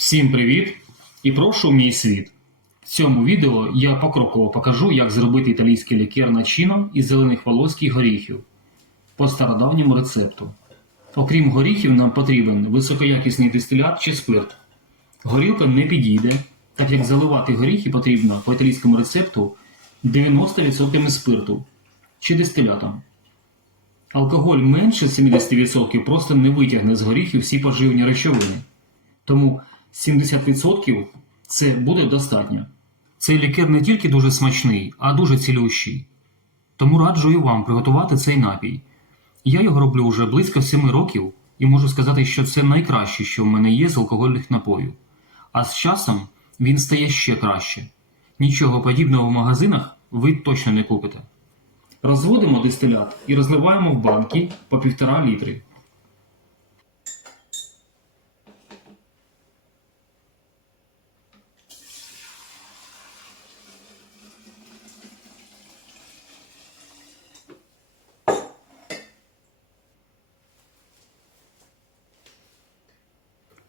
Всім привіт і прошу в мій світ. В цьому відео я покроково покажу, як зробити італійський лікер начино із зелених волоських горіхів по стародавньому рецепту. Окрім горіхів, нам потрібен високоякісний дистилят чи спирт. Горілка не підійде, так як заливати горіхи потрібно по італійському рецепту 90% спирту чи дистилятом. Алкоголь менше 70% просто не витягне з горіхів всі поживні речовини. Тому 70% це буде достатньо. Цей лікер не тільки дуже смачний, а дуже цілющий. Тому раджу і вам приготувати цей напій. Я його роблю вже близько 7 років і можу сказати, що це найкраще, що в мене є з алкогольних напоїв. А з часом він стає ще краще. Нічого подібного в магазинах ви точно не купите. Розводимо дистилят і розливаємо в банки по 1,5 літри.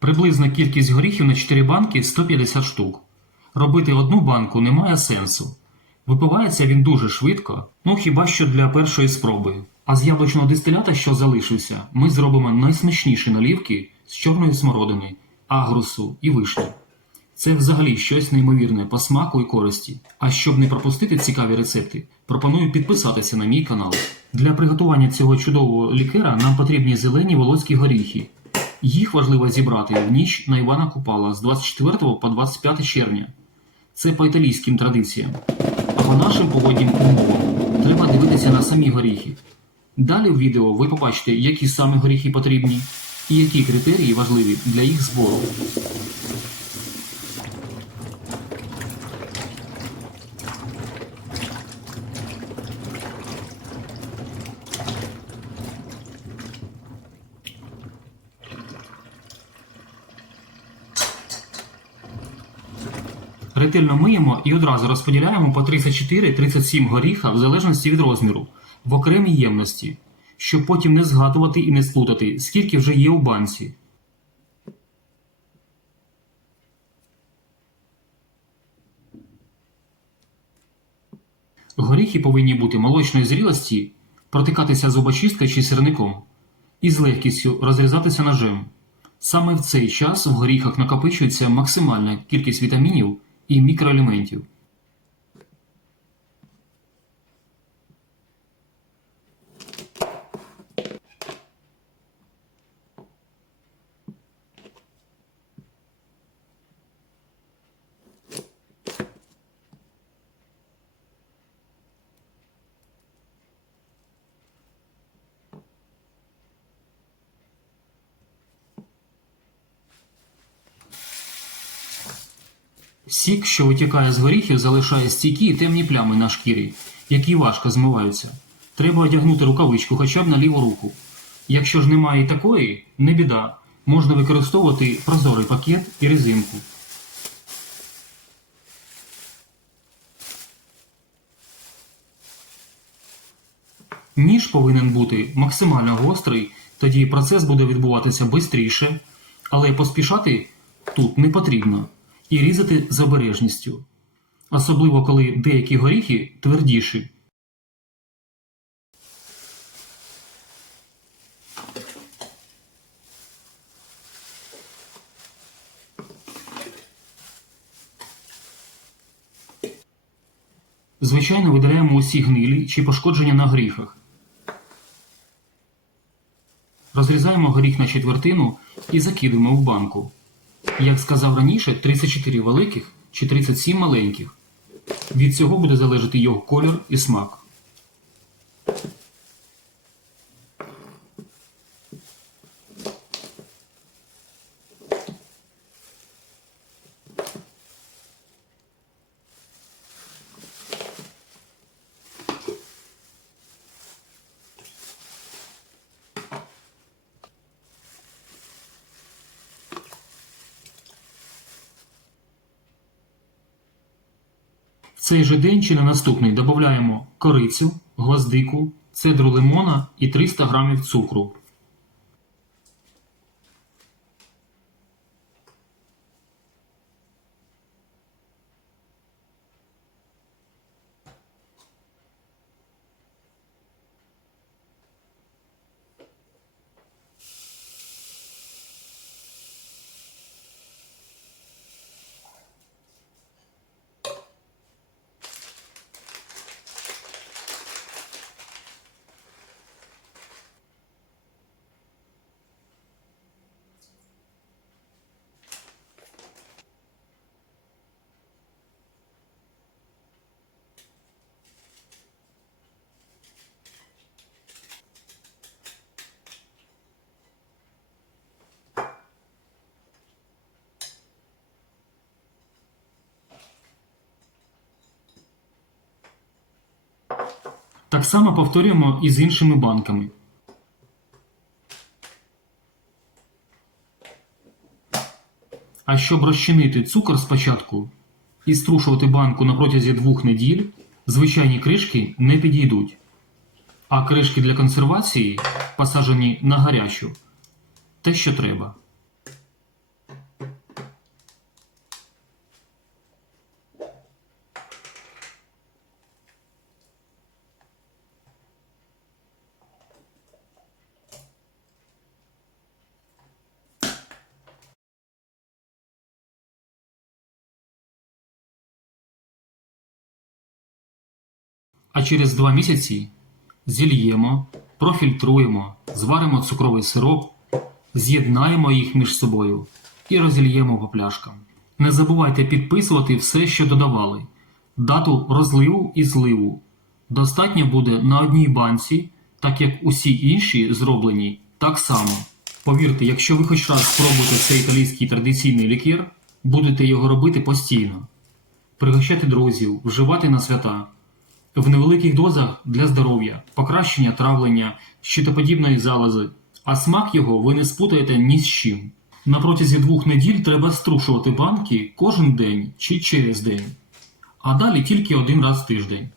Приблизна кількість горіхів на 4 банки 150 штук. Робити одну банку немає сенсу. Випивається він дуже швидко, ну хіба що для першої спроби. А з яблучного дистилята, що залишився, ми зробимо найсмачніші налівки з чорної смородини, агрусу і вишні. Це взагалі щось неймовірне по смаку і користі. А щоб не пропустити цікаві рецепти, пропоную підписатися на мій канал. Для приготування цього чудового лікера нам потрібні зелені волоські горіхи. Їх важливо зібрати в ніч на Івана Купала з 24 по 25 червня. Це по італійським традиціям. А по нашим погоднім умовам треба дивитися на самі горіхи. Далі в відео ви побачите, які саме горіхи потрібні і які критерії важливі для їх збору. Ретельно миємо і одразу розподіляємо по 34-37 горіха в залежності від розміру в окремій ємності, щоб потім не згадувати і не сплутати, скільки вже є у банці. Горіхи повинні бути молочної зрілості, протикатися зубочисткою чи сирником і з легкістю розрізатися ножем. Саме в цей час в горіхах накопичується максимальна кількість вітамінів і мікроелементів. Сік, що витікає з горіхів, залишає стійкі і темні плями на шкірі, які важко змиваються. Треба одягнути рукавичку хоча б на ліву руку. Якщо ж немає і такої, не біда. Можна використовувати прозорий пакет і резинку. Ніж повинен бути максимально гострий, тоді процес буде відбуватися швидше, але поспішати тут не потрібно і різати з обережністю, особливо коли деякі горіхи твердіші. Звичайно, видаляємо усі гнилі чи пошкодження на горіхах. Розрізаємо горіх на четвертину і закидуємо в банку. Як сказав раніше, 34 великих чи 37 маленьких. Від цього буде залежати його колір і смак. Цей же день чи на наступний додаємо корицю, гвоздику, цедру лимона і 300 г цукру. Так само повторюємо і з іншими банками. А щоб розчинити цукор спочатку і струшувати банку на протязі двох неділь, звичайні кришки не підійдуть. А кришки для консервації, посаджені на гарячу, те, що треба. А через два місяці зільємо, профільтруємо, зваримо цукровий сироп, з'єднаємо їх між собою і розільємо по пляшкам. Не забувайте підписувати все, що додавали, дату розливу і зливу. Достатньо буде на одній банці, так як усі інші зроблені так само. Повірте, якщо ви хоч раз спробуєте цей італійський традиційний лікер, будете його робити постійно. Пригощати друзів, вживати на свята в невеликих дозах для здоров'я, покращення травлення, щитоподібної залози, а смак його ви не спутаєте ні з чим. На протязі двох неділь треба струшувати банки кожен день чи через день, а далі тільки один раз в тиждень.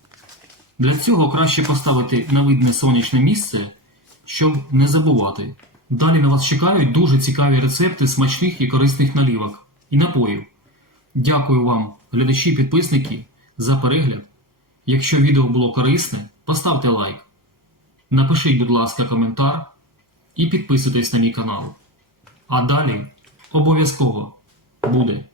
Для цього краще поставити на видне сонячне місце, щоб не забувати. Далі на вас чекають дуже цікаві рецепти смачних і корисних налівок і напоїв. Дякую вам, глядачі і підписники, за перегляд. Якщо відео було корисне, поставте лайк. Напишіть, будь ласка, коментар і підписуйтесь на мій канал. А далі обов'язково буде.